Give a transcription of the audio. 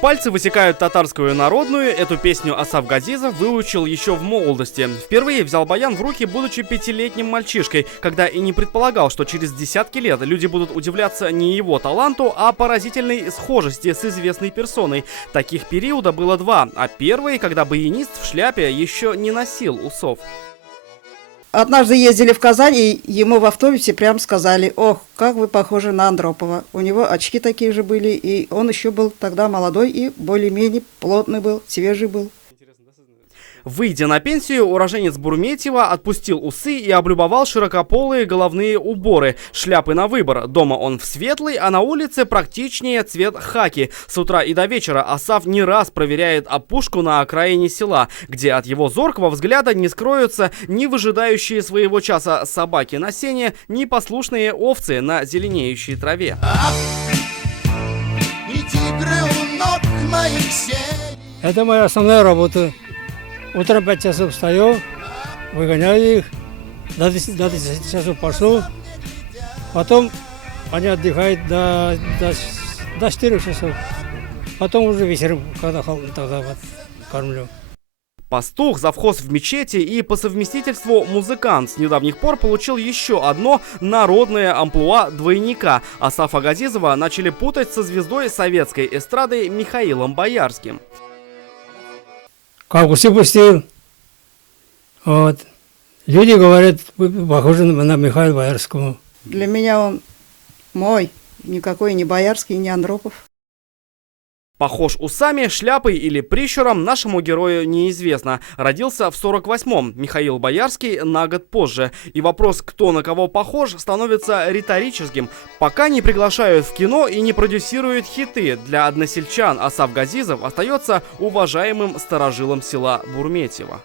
Пальцы высекают татарскую народную. Эту песню Асаф Газизов выучил еще в молодости. Впервые взял баян в руки, будучи 5-летним мальчишкой, когда и не предполагал, что через десятки лет люди будут удивляться не его таланту, а поразительной схожести с известной персоной. Таких периодов было два, а первый, когда баянист в шляпе еще не носил усов. Однажды ездили в Казань, и ему в автобусе прям сказали: ох, как вы похожи на Андропова. У него очки такие же были, и он еще был тогда молодой и более-менее плотный был, свежий был. Выйдя на пенсию, уроженец Буруметьева отпустил усы и облюбовал широкополые головные уборы, шляпы на выбор. Дома он в светлый, а на улице практичнее цвет хаки. С утра и до вечера Асаф не раз проверяет опушку на окраине села, где от его зоркого взгляда не скроются ни выжидающие своего часа собаки на сене, ни послушные овцы на зеленеющей траве. Это моя основная работа. Утром 5 часов встаю, выгоняю их, до 10 часов пошло, потом они отдыхают до 4 часов, потом уже вечером, когда холодно, тогда вот кормлю. Пастух, завхоз в мечети и по совместительству музыкант с недавних пор получил еще одно народное амплуа двойника. Асафа Газизова начали путать со звездой советской эстрады Михаилом Боярским. Как усы пустил. Вот. Люди говорят, вы похожи на Михаила Боярского. Для меня он мой, никакой не Боярский, не Андропов. Похож усами, шляпой или прищуром нашему герою неизвестно. Родился в 48-м, Михаил Боярский на год позже. И вопрос, кто на кого похож, становится риторическим. Пока не приглашают в кино и не продюсируют хиты, для односельчан Асаф Газизов остается уважаемым старожилом села Буруметьево.